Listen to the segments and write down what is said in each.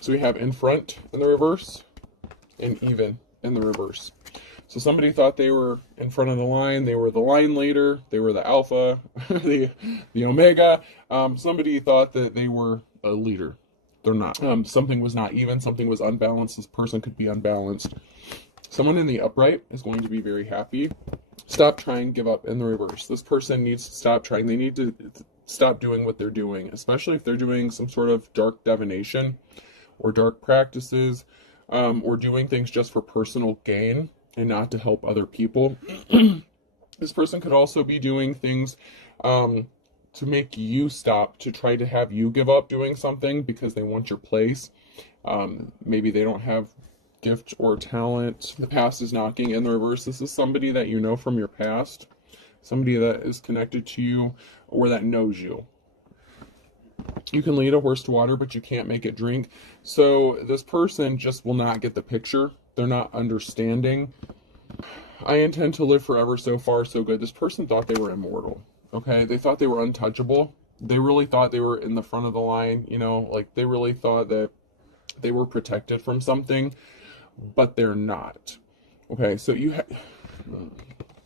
So we have in front in the reverse and even in the reverse. So somebody thought they were in front of the line, they were the line leader, they were the alpha, the omega. Somebody thought that they were a leader. They're not. Something was not even, something was unbalanced. This person could be unbalanced. Someone in the upright is going to be very happy. Stop trying, give up in the reverse. This person needs to stop trying. They need to stop doing what they're doing, especially if they're doing some sort of dark divination or dark practices, or doing things just for personal gain and not to help other people. This person could also be doing things to make you stop, to try to have you give up doing something because they want your place. Maybe they don't have gift or talent. The past is knocking in the reverse. This is somebody that you know from your past, somebody that is connected to you or that knows you. You can lead a horse to water, but you can't make it drink. So this person just will not get the picture. They're not understanding. I intend to live forever. So far, so good. This person thought they were immortal. Okay, they thought they were untouchable. They really thought they were in the front of the line. You know, like they really thought that they were protected from something, but they're not. Okay, so okay,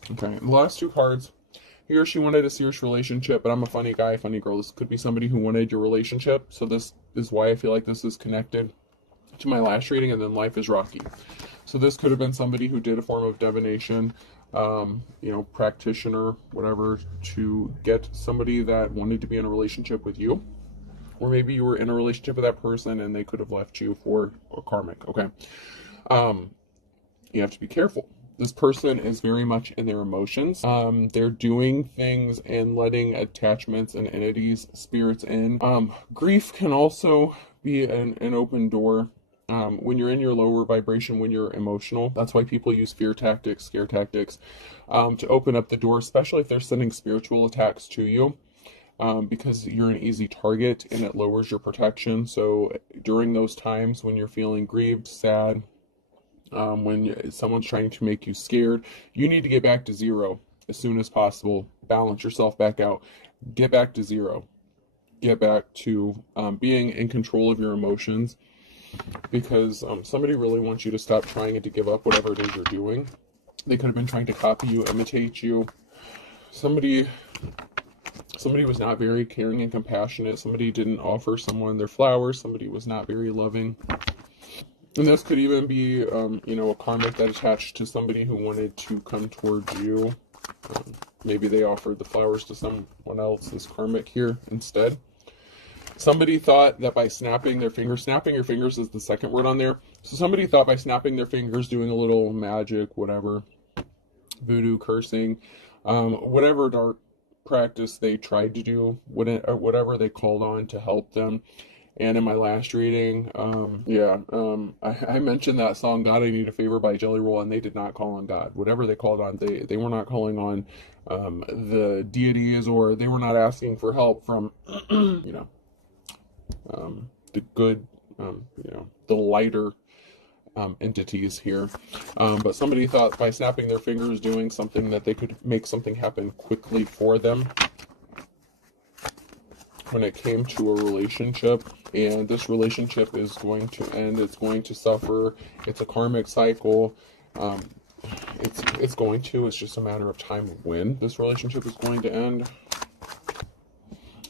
the last two cards. He or she wanted a serious relationship, but I'm a funny guy, funny girl. This could be somebody who wanted your relationship. So this is why I feel like this is connected to my last reading, and then life is rocky. So this could have been somebody who did a form of divination, practitioner, whatever, to get somebody that wanted to be in a relationship with you. Or maybe you were in a relationship with that person and they could have left you for a karmic, okay? You have to be careful. This person is very much in their emotions. They're doing things and letting attachments and entities, spirits in. Grief can also be an open door. When you're in your lower vibration, when you're emotional, that's why people use fear tactics, scare tactics, to open up the door, especially if they're sending spiritual attacks to you, because you're an easy target and it lowers your protection. So during those times when you're feeling grieved, sad, when someone's trying to make you scared, you need to get back to zero as soon as possible. Balance yourself back out. Get back to zero. Get back to being in control of your emotions, because somebody really wants you to stop trying and to give up whatever it is you're doing. They could have been trying to copy you, imitate you. Somebody was not very caring and compassionate. Somebody didn't offer someone their flowers. Somebody was not very loving. And this could even be, a karmic that attached to somebody who wanted to come towards you. Maybe they offered the flowers to someone else, this karmic here, instead. Somebody thought that by snapping their fingers, snapping your fingers is the second word on there. So somebody thought by snapping their fingers, doing a little magic, whatever, voodoo, cursing, whatever dark practice they tried to do, whatever they called on to help them. And in my last reading, I mentioned that song, God, I Need a Favor by Jelly Roll, and they did not call on God. Whatever they called on, they were not calling on the deities, or they were not asking for help from, the good, the lighter entities here. But somebody thought by snapping their fingers, doing something, that they could make something happen quickly for them when it came to a relationship. And this relationship is going to end. It's going to suffer. It's a karmic cycle. It's just a matter of time when this relationship is going to end.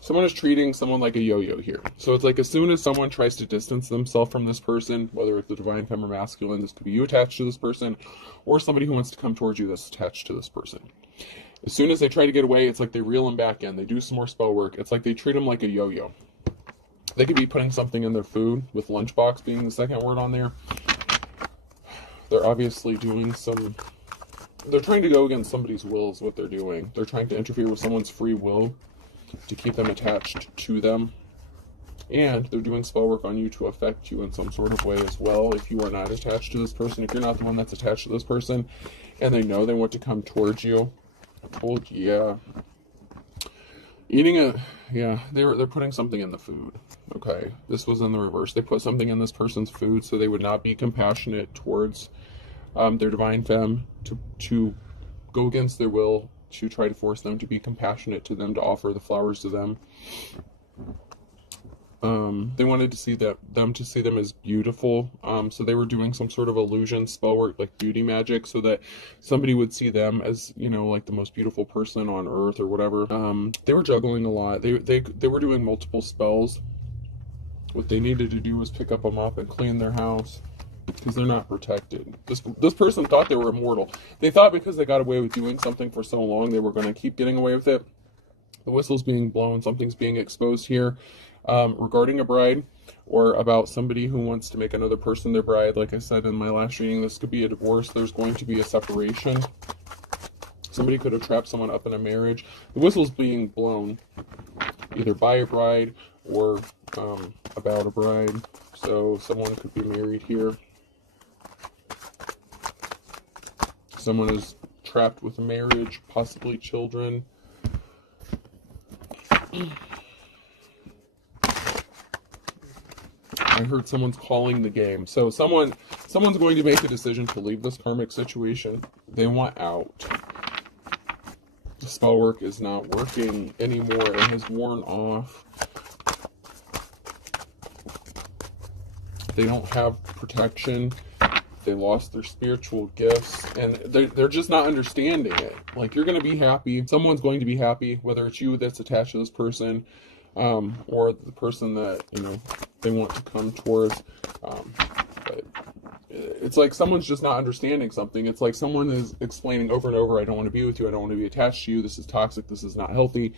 Someone is treating someone like a yo-yo here. So it's like as soon as someone tries to distance themselves from this person, whether it's the divine femme or masculine, this could be you attached to this person, or somebody who wants to come towards you that's attached to this person. As soon as they try to get away, it's like they reel them back in. They do some more spell work. It's like they treat them like a yo-yo. They could be putting something in their food, with lunchbox being the second word on there. They're obviously doing they're trying to go against somebody's will is what they're doing. They're trying to interfere with someone's free will to keep them attached to them. And they're doing spell work on you to affect you in some sort of way as well. If you are not attached to this person, if you're not the one that's attached to this person, and they know they want to come towards you, they're putting something in the food. Okay, this was in the reverse. They put something in this person's food so they would not be compassionate towards their divine femme, to go against their will, to try to force them to be compassionate to them, to offer the flowers to them. They wanted to see them to see them as beautiful. So they were doing some sort of illusion spell work, like beauty magic, so that somebody would see them as, you know, like the most beautiful person on earth or whatever. They were juggling a lot. They were doing multiple spells. What they needed to do was pick up a mop and clean their house, because they're not protected. This person thought they were immortal. They thought because they got away with doing something for so long, they were going to keep getting away with it. The whistle's being blown, something's being exposed here, regarding a bride, or about somebody who wants to make another person their bride. Like I said in my last reading, this could be a divorce. There's going to be a separation. Somebody could have trapped someone up in a marriage. The whistle's being blown either by a bride or about a bride. So someone could be married here. Someone is trapped with a marriage, possibly children. I heard someone's calling the game. So someone's going to make a decision to leave this karmic situation. They want out. The spell work is not working anymore. It has worn off. They don't have protection. They lost their spiritual gifts, and they're just not understanding it. Like, you're going to be happy. Someone's going to be happy, whether it's you that's attached to this person, or the person that, you know, they want to come towards. But it's like someone's just not understanding something. It's like someone is explaining over and over, I don't want to be with you. I don't want to be attached to you. This is toxic. This is not healthy.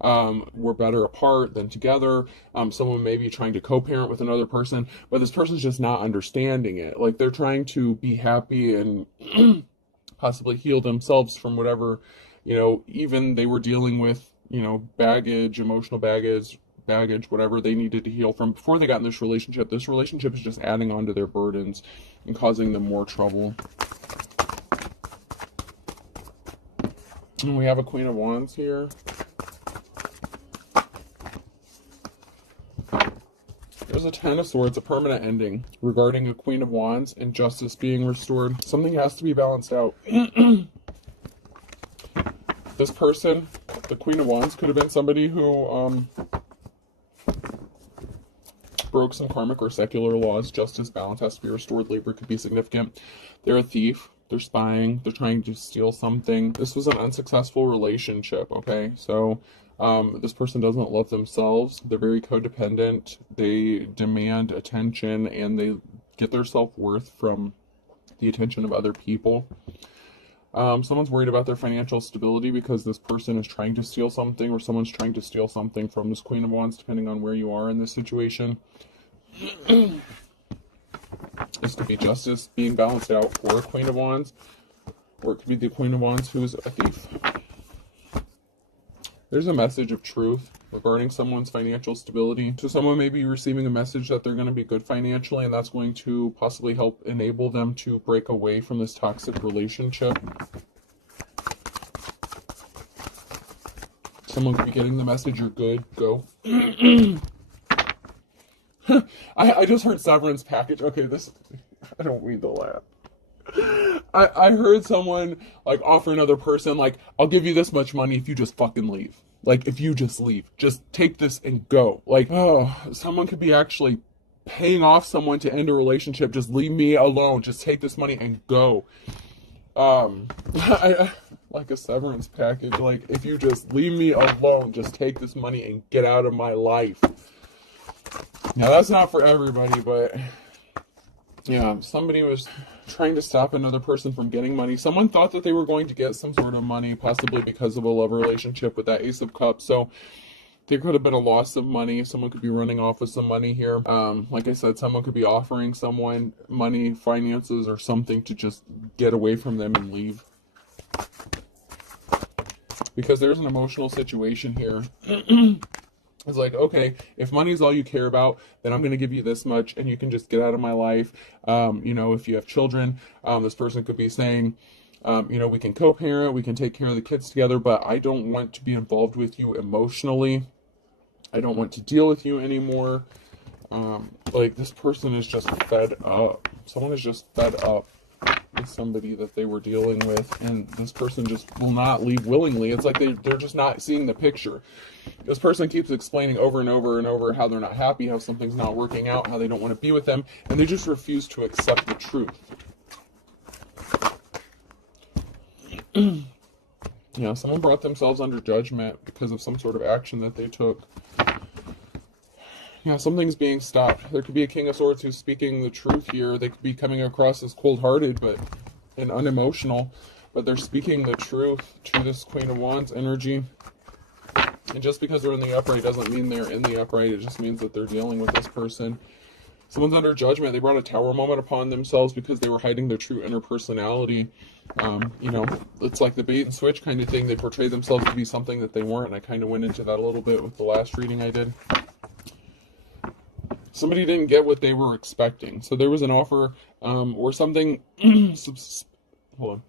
We're better apart than together. Someone may be trying to co-parent with another person, but this person's just not understanding it. Like, they're trying to be happy and possibly heal themselves from whatever, you know, even they were dealing with, you know, baggage, emotional baggage, whatever they needed to heal from before they got in this relationship. This relationship is just adding on to their burdens and causing them more trouble. And we have a Queen of Wands here. There's a Ten of Swords, a permanent ending regarding a Queen of Wands and justice being restored. Something has to be balanced out. This person, the Queen of Wands, could have been somebody who broke some karmic or secular laws. Justice, balance has to be restored. Labor could be significant. They're a thief. They're spying. They're trying to steal something. This was an unsuccessful relationship, okay? So this person doesn't love themselves. They're very codependent. They demand attention, and they get their self-worth from the attention of other people. Someone's worried about their financial stability because this person is trying to steal something, or someone's trying to steal something from this Queen of Wands, depending on where you are in this situation. This could be justice being balanced out for a Queen of Wands, or it could be the Queen of Wands who's a thief. There's a message of truth regarding someone's financial stability. So someone may be receiving a message that they're going to be good financially, and that's going to possibly help enable them to break away from this toxic relationship. Someone could be getting the message, you're good, go. I just heard severance package. Okay, I don't read the lab. I heard someone, like, offer another person, like, I'll give you this much money if you just fucking leave. Like, if you just leave. Just take this and go. Like, oh, someone could be actually paying off someone to end a relationship. Just leave me alone. Just take this money and go. Like a severance package. Like, if you just leave me alone, just take this money and get out of my life. Now, that's not for everybody, but yeah, somebody was trying to stop another person from getting money. Someone thought that they were going to get some sort of money, possibly because of a love relationship with that Ace of Cups. So there could have been a loss of money. Someone could be running off with some money here. Like I said, someone could be offering someone money, finances, or something to just get away from them and leave. Because there's an emotional situation here. It's like, okay, if money's all you care about, then I'm going to give you this much and you can just get out of my life. You know, if you have children, this person could be saying, you know, we can co-parent, we can take care of the kids together, but I don't want to be involved with you emotionally. I don't want to deal with you anymore. Like, this person is just fed up. Someone is just fed up with somebody that they were dealing with, and this person just will not leave willingly. It's like they're just not seeing the picture. This person keeps explaining over and over and over how they're not happy, how something's not working out, how they don't want to be with them, and they just refuse to accept the truth. Yeah, someone brought themselves under judgment because of some sort of action that they took. Yeah, something's being stopped. There could be a King of Swords who's speaking the truth here. They could be coming across as cold-hearted and unemotional, but they're speaking the truth to this Queen of Wands energy. And just because they're in the upright doesn't mean they're in the upright. It just means that they're dealing with this person. Someone's under judgment. They brought a tower moment upon themselves because they were hiding their true inner personality. You know, it's like the bait and switch kind of thing. They portray themselves to be something that they weren't. And I kind of went into that a little bit with the last reading I did. Somebody didn't get what they were expecting. So there was an offer or something, hold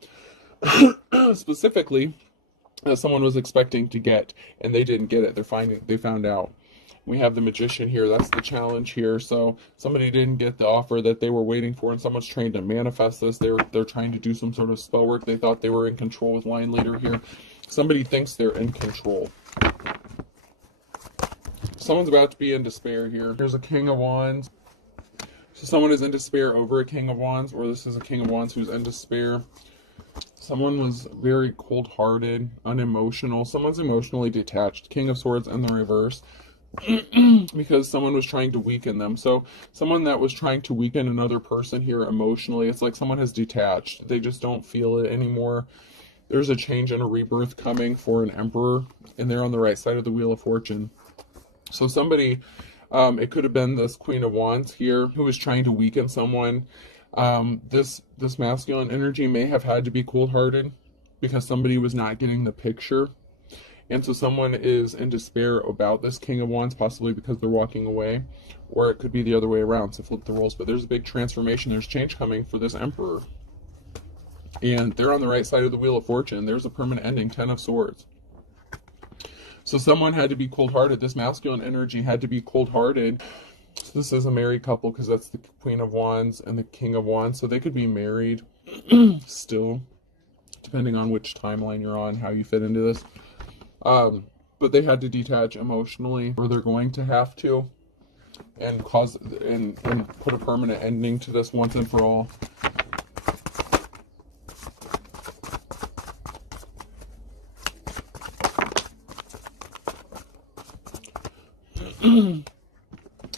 on, specifically someone was expecting to get, and they didn't get it. They found out. We have the Magician here. That's the challenge here. So somebody didn't get the offer that they were waiting for, and someone's trying to manifest this. They're trying to do some sort of spell work. They thought they were in control with Line Leader here. Somebody thinks they're in control. Someone's about to be in despair here. Here's a King of Wands. So someone is in despair over a King of Wands, or this is a King of Wands who's in despair. Someone was very cold-hearted, unemotional. Someone's emotionally detached. King of Swords in the reverse. Because someone was trying to weaken them. So someone that was trying to weaken another person here emotionally, it's like someone has detached. They just don't feel it anymore. There's a change and a rebirth coming for an Emperor, and they're on the right side of the Wheel of Fortune. So somebody, it could have been this Queen of Wands here who was trying to weaken someone. This masculine energy may have had to be cold-hearted because somebody was not getting the picture. And so someone is in despair about this King of Wands, possibly because they're walking away, or it could be the other way around, so flip the roles. But there's a big transformation, there's change coming for this Emperor. And they're on the right side of the Wheel of Fortune. There's a permanent ending, 10 of Swords. So someone had to be cold-hearted. This masculine energy had to be cold-hearted. So this is a married couple because that's the Queen of Wands and the King of Wands. So they could be married still, depending on which timeline you're on, how you fit into this. But they had to detach emotionally, or they're going to have to, and put a permanent ending to this once and for all.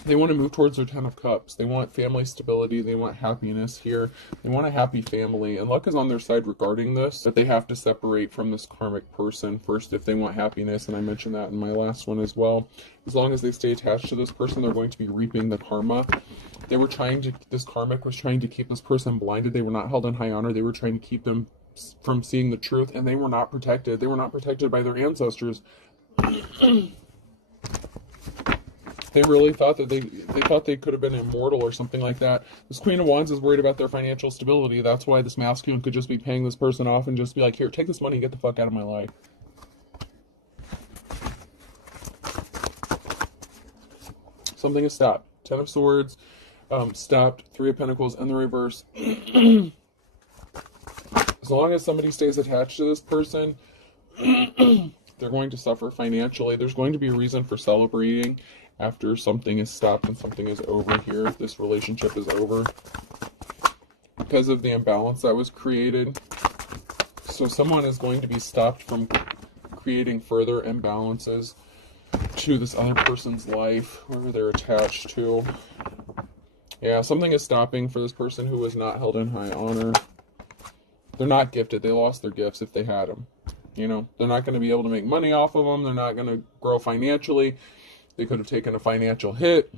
They want to move towards their 10 of Cups. They want family stability. They want happiness here. They want a happy family. And luck is on their side regarding this, that they have to separate from this karmic person first if they want happiness. And I mentioned that in my last one as well. As long as they stay attached to this person, they're going to be reaping the karma. This karmic was trying to keep this person blinded. They were not held in high honor. They were trying to keep them from seeing the truth. And they were not protected. They were not protected by their ancestors. They really thought that they thought they could have been immortal or something like that. This Queen of Wands is worried about their financial stability. That's why this masculine could just be paying this person off and just be like, here, take this money and get the fuck out of my life. Something is stopped. 10 of Swords, stopped. 3 of Pentacles in the reverse. As long as somebody stays attached to this person, they're going to suffer financially. There's going to be a reason for celebrating after something is stopped and something is over here. This relationship is over because of the imbalance that was created. So someone is going to be stopped from creating further imbalances to this other person's life, whoever they're attached to. Yeah, something is stopping for this person who was not held in high honor. They're not gifted. They lost their gifts if they had them. You know, they're not going to be able to make money off of them. They're not going to grow financially. They could have taken a financial hit.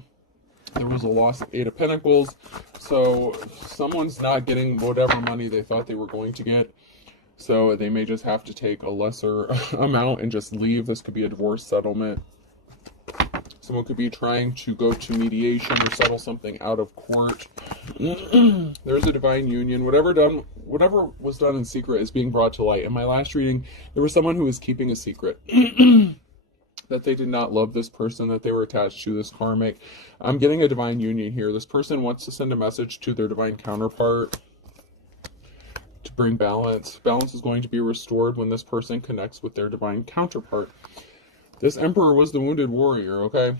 There was a loss of 8 of Pentacles. So someone's not getting whatever money they thought they were going to get. So they may just have to take a lesser amount and just leave. This could be a divorce settlement. Someone could be trying to go to mediation or settle something out of court. There's a divine union. Whatever was done in secret is being brought to light. In my last reading, there was someone who was keeping a secret. That they did not love this person, that they were attached to, this karmic. I'm getting a divine union here. This person wants to send a message to their divine counterpart. bring balance. Balance is going to be restored when this person connects with their divine counterpart. This Emperor was the wounded warrior, okay?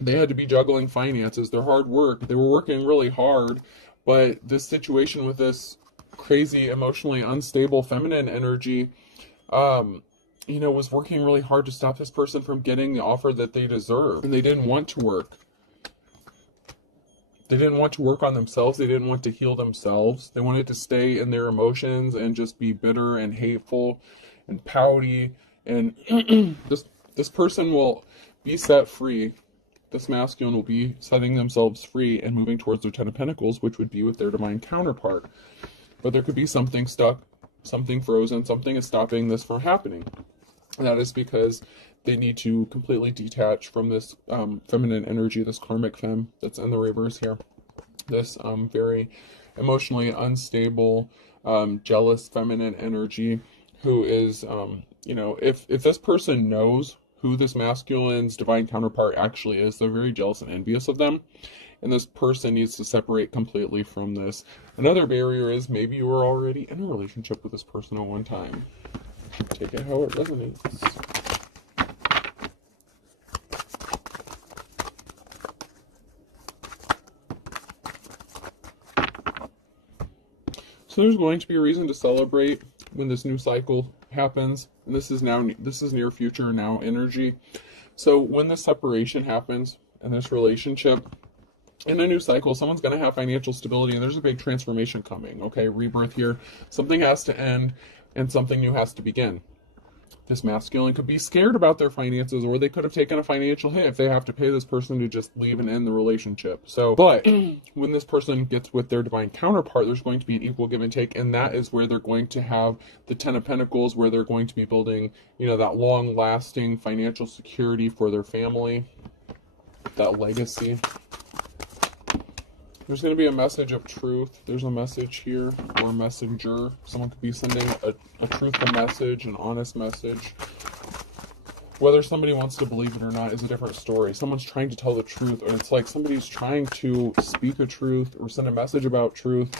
They had to be juggling finances, their hard work. They were working really hard, but this situation with this crazy, emotionally unstable feminine energy, was working really hard to stop this person from getting the offer that they deserve. And they didn't want to work. They didn't want to work on themselves. They didn't want to heal themselves. They wanted to stay in their emotions and just be bitter and hateful and pouty. And this person will be set free. This masculine will be setting themselves free and moving towards their Ten of Pentacles, which would be with their divine counterpart. But there could be something stuck, something frozen, something is stopping this from happening. And that is because they need to completely detach from this feminine energy, this karmic femme that's in the reverse here. This very emotionally unstable, jealous feminine energy who is, if this person knows who this masculine's divine counterpart actually is, they're very jealous and envious of them. And this person needs to separate completely from this. Another barrier is maybe you were already in a relationship with this person at one time. Take it how it resonates. So there's going to be a reason to celebrate when this new cycle happens. And this is near future now energy. So when this separation happens in this relationship, in a new cycle, someone's going to have financial stability, and there's a big transformation coming, okay? Rebirth here. Something has to end, and something new has to begin. This masculine could be scared about their finances, or they could have taken a financial hit if they have to pay this person to just leave and end the relationship. But when this person gets with their divine counterpart, there's going to be an equal give and take, and that is where they're going to have the Ten of Pentacles, where they're going to be building, that long-lasting financial security for their family, that legacy. There's going to be a message of truth. There's a message here, or a messenger. Someone could be sending a truthful message, an honest message. Whether somebody wants to believe it or not is a different story. Someone's trying to tell the truth, or it's like somebody's trying to speak a truth or send a message about truth.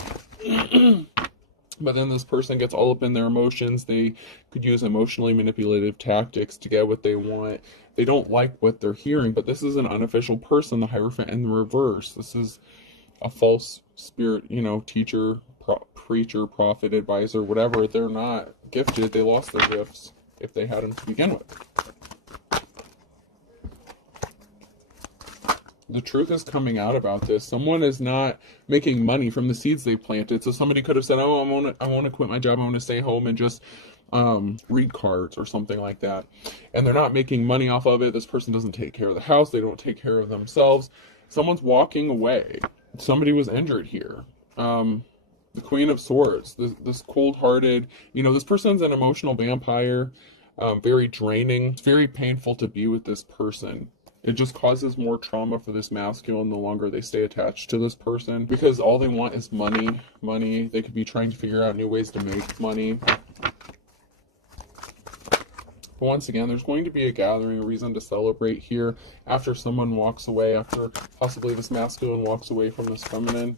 But then this person gets all up in their emotions. They could use emotionally manipulative tactics to get what they want. They don't like what they're hearing, but this is an unofficial person, the Hierophant in the reverse. This is a false spirit, teacher, preacher, prophet, advisor, whatever. They're not gifted. They lost their gifts if they had them to begin with. The truth is coming out about this. Someone is not making money from the seeds they planted. So somebody could have said, oh, I want to quit my job. I want to stay home and just read cards or something like that. And they're not making money off of it. This person doesn't take care of the house. They don't take care of themselves. Someone's walking away. Somebody was injured here. The Queen of Swords, this cold-hearted, this person's an emotional vampire, very draining. It's very painful to be with this person. It just causes more trauma for this masculine the longer they stay attached to this person, because all they want is money. They could be trying to figure out new ways to make money. But once again, there's going to be a gathering, a reason to celebrate here after someone walks away, after possibly this masculine walks away from this feminine.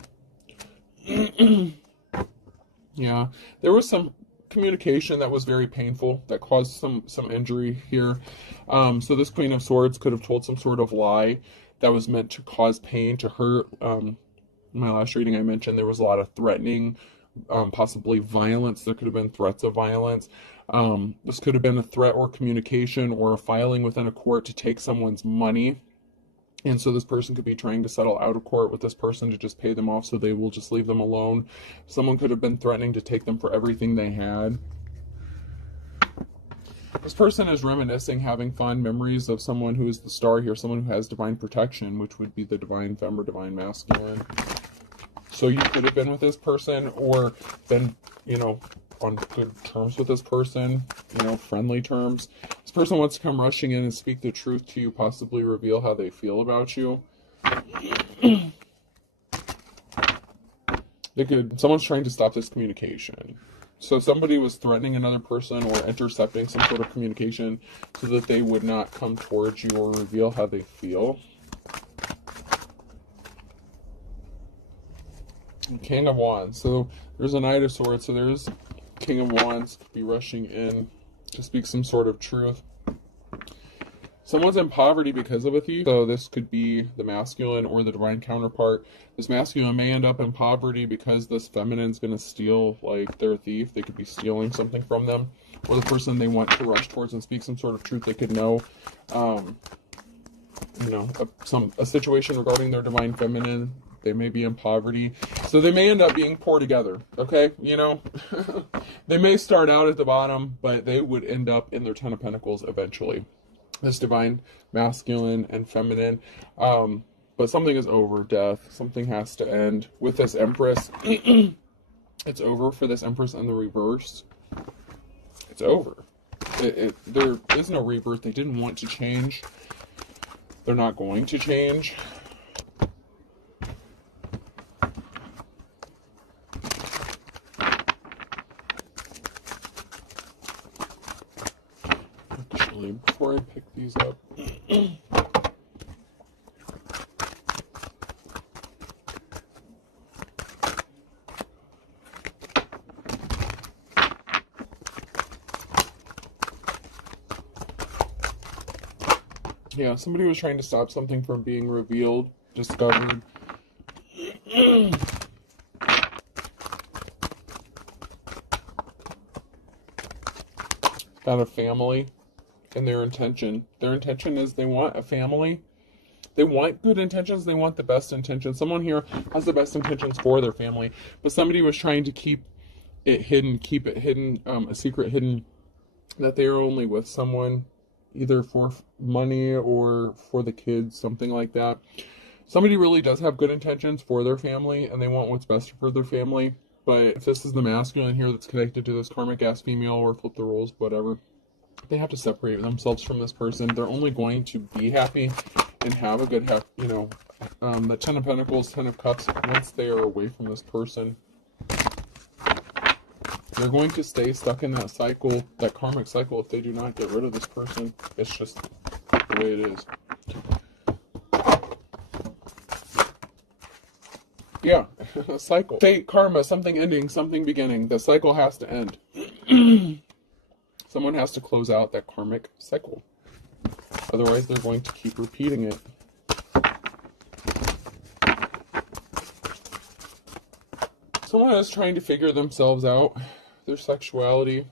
Yeah, there was some communication that was very painful, that caused some injury here. So this Queen of Swords could have told some sort of lie that was meant to cause pain, to hurt. In my last reading I mentioned there was a lot of threatening, possibly violence. There could have been threats of violence. This could have been a threat or communication or a filing within a court to take someone's money. And so this person could be trying to settle out of court with this person to just pay them off so they will just leave them alone. Someone could have been threatening to take them for everything they had. This person is reminiscing, having fond memories of someone who is the star here, someone who has divine protection, which would be the divine femme or divine masculine. So you could have been with this person or been, on good terms with this person, friendly terms. This person wants to come rushing in and speak the truth to you, possibly reveal how they feel about you. Someone's trying to stop this communication. So somebody was threatening another person or intercepting some sort of communication so that they would not come towards you or reveal how they feel. King of Wands. So there's a Knight of Swords. So there's King of Wands could be rushing in to speak some sort of truth. Someone's in poverty because of a thief. So this could be the masculine or the divine counterpart. This masculine may end up in poverty because this feminine's going to steal, like, their thief. They could be stealing something from them. Or the person they want to rush towards and speak some sort of truth. They could know, you know, a situation regarding their divine feminine. They may be in poverty. So they may end up being poor together, okay? You know, they may start out at the bottom, but they would end up in their Ten of Pentacles eventually. This divine masculine and feminine. But something is over, death. Something has to end. With this Empress, it's over for this Empress in the reverse. It's over. There is no rebirth. They didn't want to change. They're not going to change. Actually, before I pick these up, yeah, somebody was trying to stop something from being revealed, discovered. Got a family and their intention. Their intention is they want a family. They want good intentions. They want the best intentions. Someone here has the best intentions for their family, but somebody was trying to keep it hidden, a secret hidden, that they are only with someone either for money or for the kids, something like that. Somebody really does have good intentions for their family and they want what's best for their family. But if this is the masculine here that's connected to this karmic ass female, or flip the roles, whatever, they have to separate themselves from this person. They're only going to be happy and have a good, you know, the Ten of Pentacles, Ten of Cups, once they are away from this person. They're going to stay stuck in that cycle, that karmic cycle, if they do not get rid of this person. It's just the way it is. Yeah, a cycle. Fate, karma, something ending, something beginning. The cycle has to end. Someone has to close out that karmic cycle. Otherwise, they're going to keep repeating it. Someone is trying to figure themselves out, their sexuality.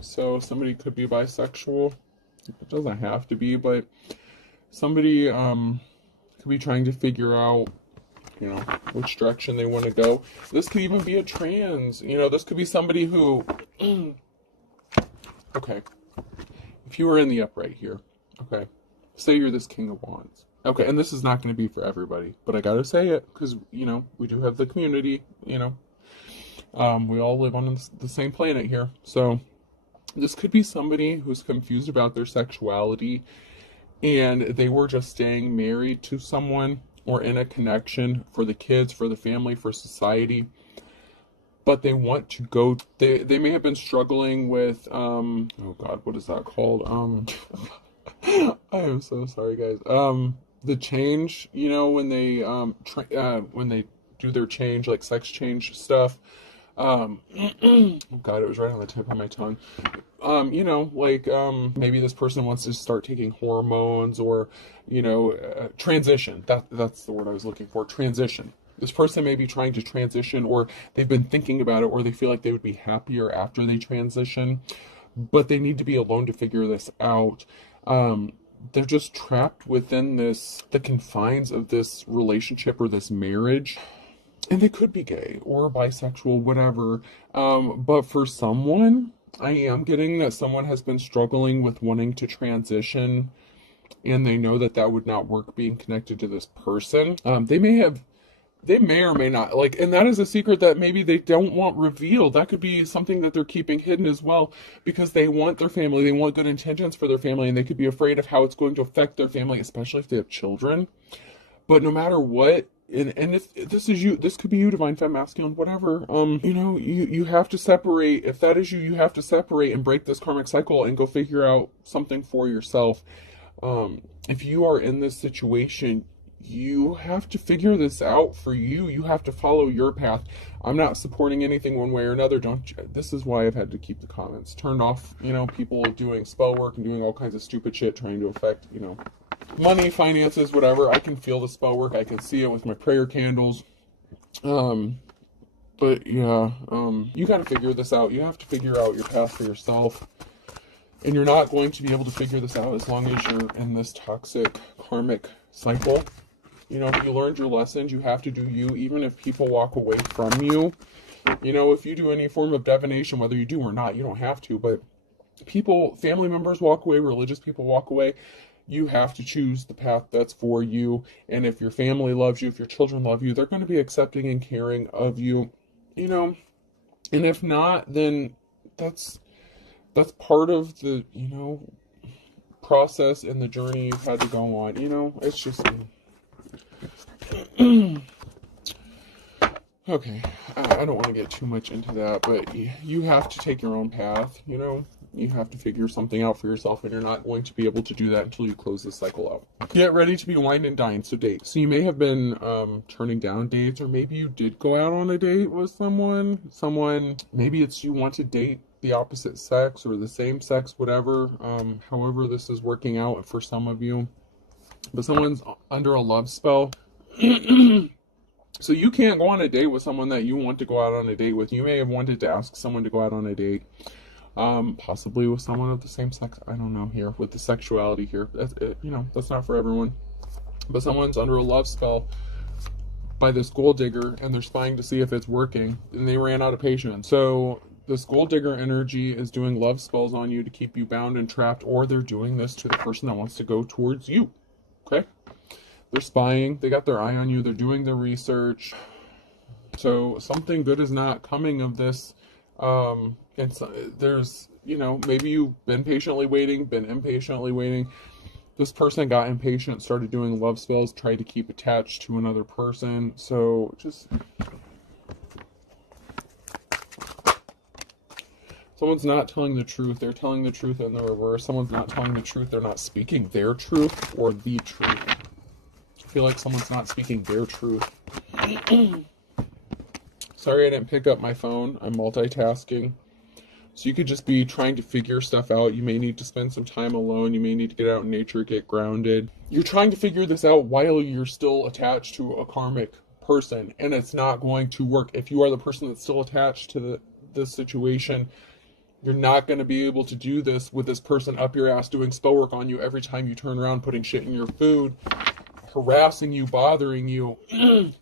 So somebody could be bisexual. It doesn't have to be, but somebody could be trying to figure out, you know, which direction they want to go. This could even be a trans. You know, this could be somebody who... Okay. If you were in the upright here, okay, say you're this King of Wands. Okay, and this is not going to be for everybody, but I gotta say it, because, you know, we do have the community, you know. We all live on the same planet here. So this could be somebody who's confused about their sexuality, and they were just staying married to someone or in a connection for the kids, for the family, for society. But they want to go, they may have been struggling with, oh God, what is that called? I am so sorry, guys. The change, you know, when they do their change, like sex change stuff. Oh God, it was right on the tip of my tongue. You know, like, maybe this person wants to start taking hormones, or, you know, transition. That's the word I was looking for, transition. This person may be trying to transition, or they've been thinking about it, or they feel like they would be happier after they transition, but they need to be alone to figure this out. They're just trapped within the confines of this relationship or this marriage. And they could be gay or bisexual, whatever. But for someone, I am getting that someone has been struggling with wanting to transition, and they know that that would not work being connected to this person. They may or may not, like, and that is a secret that maybe they don't want revealed. That could be something that they're keeping hidden as well, because they want their family, they want good intentions for their family, and they could be afraid of how it's going to affect their family, especially if they have children. But no matter what, and if this is you, this could be you, divine femme, masculine, whatever, you know, you have to separate. If that is you, you have to separate and break this karmic cycle and go figure out something for yourself. If you are in this situation, you have to figure this out for you. You have to follow your path. I'm not supporting anything one way or another. This is why I've had to keep the comments turned off. People doing spell work and doing all kinds of stupid shit trying to affect, money, finances, whatever. I can feel the spell work. I can see it with my prayer candles. But yeah, you got to figure this out. You have to figure out your path for yourself. And you're not going to be able to figure this out as long as you're in this toxic karmic cycle. If you learned your lessons, you have to do you, even if people walk away from you. If you do any form of divination, whether you do or not, you don't have to, but family members walk away, religious people walk away, you have to choose the path that's for you. And if your family loves you, if your children love you, they're going to be accepting and caring of you, and if not, then that's part of the, process and the journey you've had to go on. It's just... Okay, I don't want to get too much into that, but you have to take your own path, You have to figure something out for yourself, and you're not going to be able to do that until you close this cycle out. Get ready to be wined and dined, so date. So you may have been turning down dates, or maybe you did go out on a date with someone, maybe it's you want to date the opposite sex or the same sex, whatever, however this is working out for some of you. But someone's under a love spell. So you can't go on a date with someone that you want to go out on a date with. You may have wanted to ask someone to go out on a date, possibly with someone of the same sex. I don't know here, with the sexuality here. That's not for everyone. But someone's under a love spell by this gold digger, and they're spying to see if it's working, and they ran out of patience. So this gold digger energy is doing love spells on you to keep you bound and trapped, or they're doing this to the person that wants to go towards you. Okay? They're spying. They got their eye on you. They're doing their research. So something good is not coming of this. And so there's, maybe you've been patiently waiting, been impatiently waiting. This person got impatient, started doing love spells, tried to keep attached to another person. So just... Someone's not telling the truth. They're telling the truth in the reverse. Someone's not telling the truth. They're not speaking their truth or the truth. I feel like someone's not speaking their truth. Sorry I didn't pick up my phone. I'm multitasking. So you could just be trying to figure stuff out. You may need to spend some time alone. You may need to get out in nature, get grounded. You're trying to figure this out while you're still attached to a karmic person, and it's not going to work. If you are the person that's still attached to this situation, you're not going to be able to do this with this person up your ass doing spell work on you every time you turn around, putting shit in your food, harassing you, bothering you,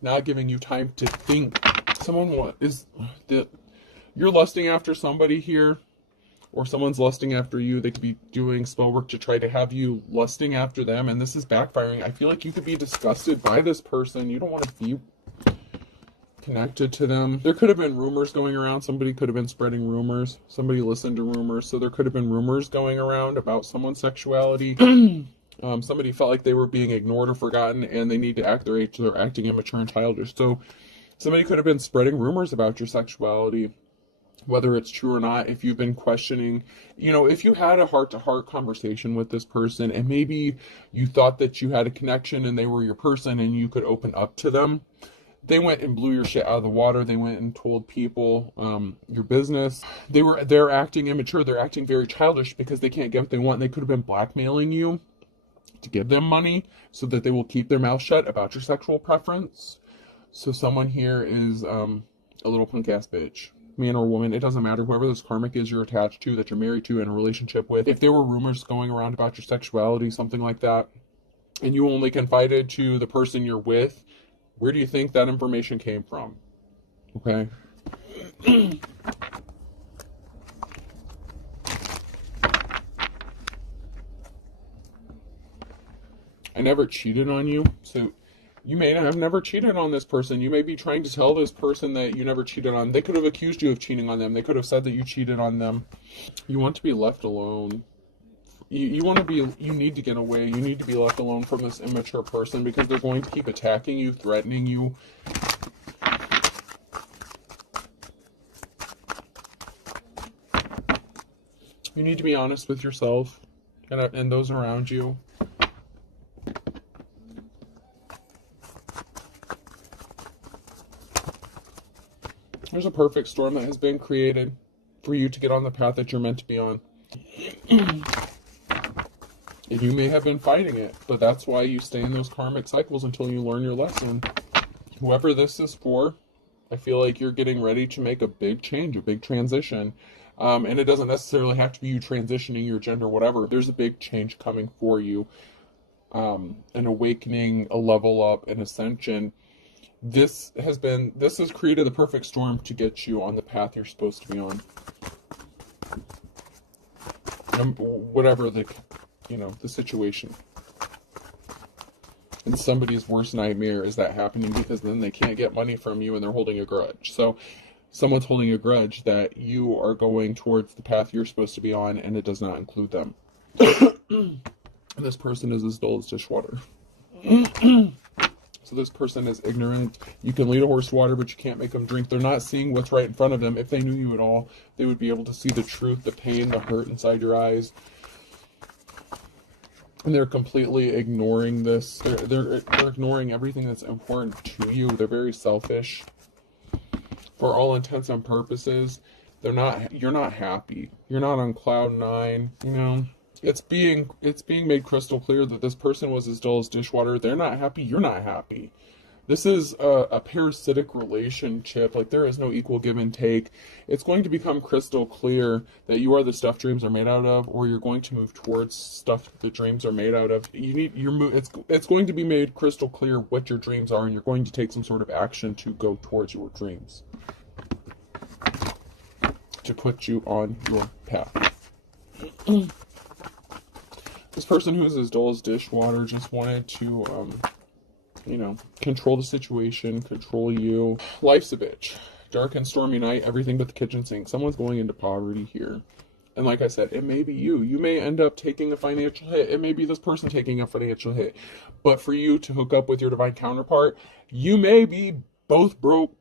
not giving you time to think. You're lusting after somebody here, or someone's lusting after you. They could be doing spell work to try to have you lusting after them, and this is backfiring. I feel like you could be disgusted by this person. You don't want to be connected to them. There could have been rumors going around. Somebody could have been spreading rumors. Somebody listened to rumors, so there could have been rumors going around about someone's sexuality. Somebody felt like they were being ignored or forgotten, and they need to act their age. So they're acting immature and childish. So somebody could have been spreading rumors about your sexuality, whether it's true or not. If you've been questioning, if you had a heart-to-heart conversation with this person, and maybe you thought that you had a connection and they were your person and you could open up to them, they went and blew your shit out of the water. They went and told people your business. They're acting immature. They're acting very childish because they can't get what they want. They could have been blackmailing you to give them money so that they will keep their mouth shut about your sexual preference. So someone here is a little punk ass bitch, man or woman. It doesn't matter. Whoever this karmic is you're attached to, that you're married to, in a relationship with. If there were rumors going around about your sexuality, something like that, and you only confided to the person you're with, where do you think that information came from? Okay. I never cheated on you. So you may have never cheated on this person. You may be trying to tell this person that you never cheated on. They could have accused you of cheating on them. They could have said that you cheated on them. You want to be left alone. You need to get away. You need to be left alone from this immature person, because they're going to keep attacking you, threatening you. You need to be honest with yourself and those around you. There's a perfect storm that has been created for you to get on the path that you're meant to be on. And you may have been fighting it, but that's why you stay in those karmic cycles until you learn your lesson. Whoever this is for, I feel like you're getting ready to make a big change, a big transition. And it doesn't necessarily have to be you transitioning your gender, whatever. There's a big change coming for you. An awakening, a level up, an ascension. This has created the perfect storm to get you on the path you're supposed to be on. Whatever the situation. And somebody's worst nightmare is that happening, because then they can't get money from you and they're holding a grudge. So someone's holding a grudge that you are going towards the path you're supposed to be on, and it does not include them. This person is as dull as dishwater. So this person is ignorant. You can lead a horse to water, but you can't make them drink. They're not seeing what's right in front of them. If they knew you at all, they would be able to see the truth, the pain, the hurt inside your eyes. And they're completely ignoring this. They're ignoring everything that's important to you. They're very selfish. For all intents and purposes, you're not happy. You're not on cloud nine, It's being made crystal clear that this person was as dull as dishwater. They're not happy. You're not happy. This is a parasitic relationship. Like, there is no equal give and take. It's going to become crystal clear that you are the stuff dreams are made out of, or you're going to move towards stuff the dreams are made out of. It's going to be made crystal clear what your dreams are, and you're going to take some sort of action to go towards your dreams, to put you on your path. This person who is as dull as dishwater just wanted to, control the situation, control you. Life's a bitch. Dark and stormy night, everything but the kitchen sink. Someone's going into poverty here. And like I said, it may be you. You may end up taking a financial hit. It may be this person taking a financial hit. But for you to hook up with your divine counterpart, you may be both broke,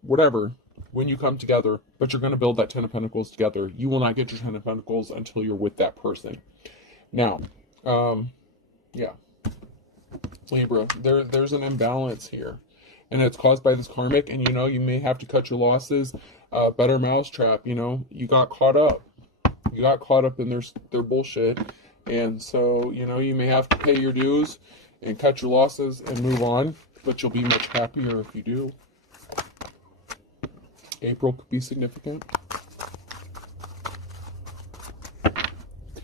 whatever, when you come together. But you're going to build that 10 of Pentacles together. You will not get your 10 of Pentacles until you're with that person. Now, Libra, there's an imbalance here, and it's caused by this karmic, and you may have to cut your losses. Better mousetrap, you got caught up. You got caught up in their bullshit, and so, you may have to pay your dues and cut your losses and move on, but you'll be much happier if you do. April could be significant.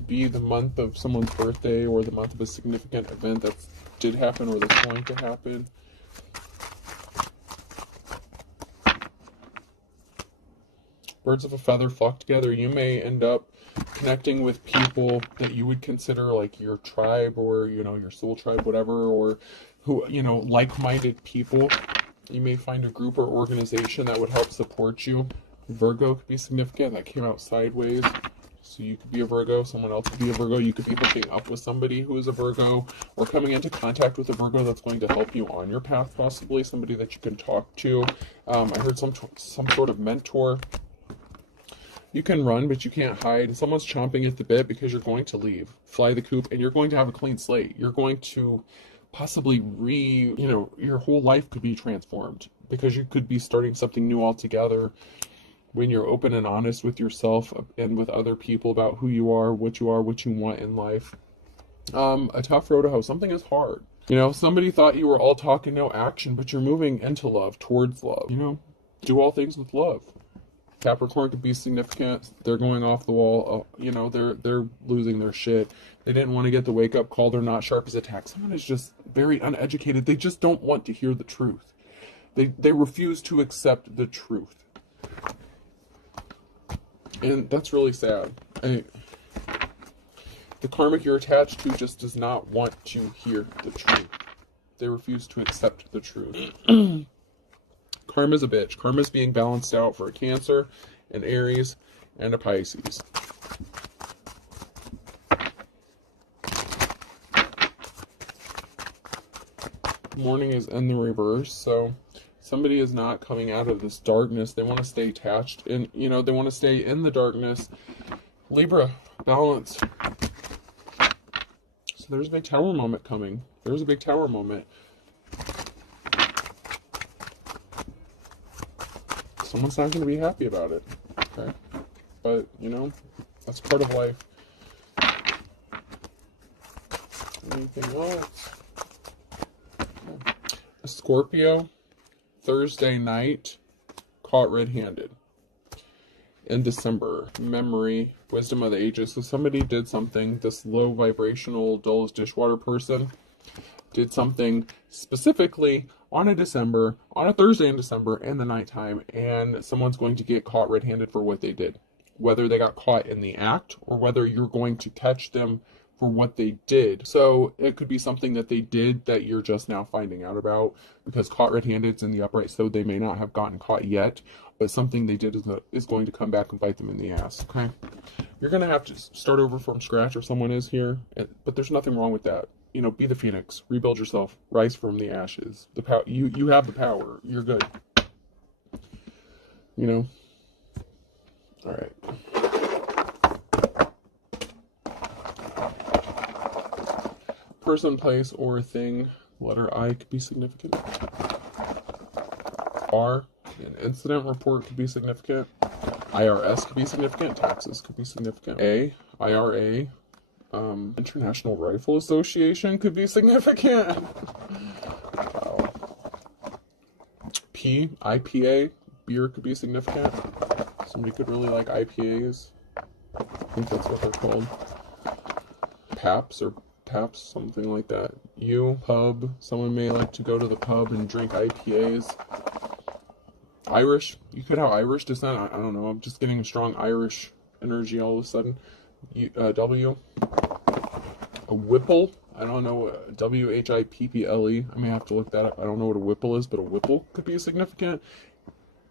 Be the month of someone's birthday, or the month of a significant event that did happen or that's going to happen. Birds of a feather flock together. You may end up connecting with people that you would consider like your tribe, or your soul tribe, whatever, or who like-minded people. You may find a group or organization that would help support you. Virgo could be significant. That came out sideways. So you could be a Virgo, someone else could be a Virgo, you could be hooking up with somebody who is a Virgo, or coming into contact with a Virgo that's going to help you on your path, possibly, somebody that you can talk to. I heard some sort of mentor. You can run, but you can't hide. Someone's chomping at the bit because you're going to leave, fly the coop, and you're going to have a clean slate. You're going to possibly your whole life could be transformed, because you could be starting something new altogether. When you're open and honest with yourself and with other people about who you are, what you want in life. A tough road to hoe. Something is hard. Somebody thought you were all talk and no action, but you're moving into love, towards love. Do all things with love. Capricorn could be significant. They're going off the wall. They're losing their shit. They didn't want to get the wake-up call. They're not sharp as a tack. Someone is just very uneducated. They just don't want to hear the truth. They refuse to accept the truth. And that's really sad. The karmic you're attached to just does not want to hear the truth. They refuse to accept the truth. Karma's a bitch. Karma's being balanced out for a Cancer, an Aries, and a Pisces. Morning is in the reverse, so somebody is not coming out of this darkness. They want to stay attached, and they want to stay in the darkness. Libra, balance. So there's a big tower moment coming. There's a big tower moment. someone's not going to be happy about it. Okay? But, you know, that's part of life. Anything else? Okay. A Scorpio, Thursday night, caught red-handed. In December, memory, wisdom of the ages. So somebody did something, this low vibrational, dull as dishwater person did something specifically on a Thursday in December in the nighttime, and someone's going to get caught red-handed for what they did. Whether they got caught in the act or whether you're going to catch them for what they did. So it could be something that they did that you're just now finding out about, because caught red-handed's in the upright, so they may not have gotten caught yet, but something they did is going to come back and bite them in the ass. Okay, you're going to have to start over from scratch if someone is here, but there's nothing wrong with that. You know, be the phoenix, rebuild yourself, rise from the ashes. The power, you have the power. You're good. You know. All right. Person, place, or thing. Letter I could be significant. R, an incident report could be significant. IRS could be significant. Taxes could be significant. A, IRA, International Rifle Association could be significant. Wow. P, IPA, beer could be significant. Somebody could really like IPAs. I think that's what they're called. Paps, something like that. U, pub. Someone may like to go to the pub and drink IPAs. Irish. You could have Irish descent. I don't know. I'm just getting a strong Irish energy all of a sudden. W. A Whipple. I don't know. WHIPPLE. I may have to look that up. I don't know what a Whipple is, but a Whipple could be significant.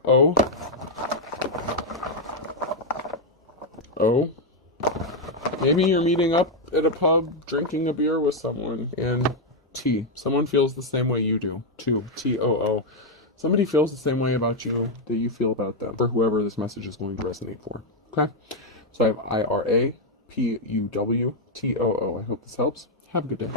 O. Maybe you're meeting up at a pub, drinking a beer with someone. And T. Someone feels the same way you do. 2. TOO. Somebody feels the same way about you that you feel about them, for whoever this message is going to resonate for. Okay? So I have IRA, PUW, TOO. I hope this helps. Have a good day.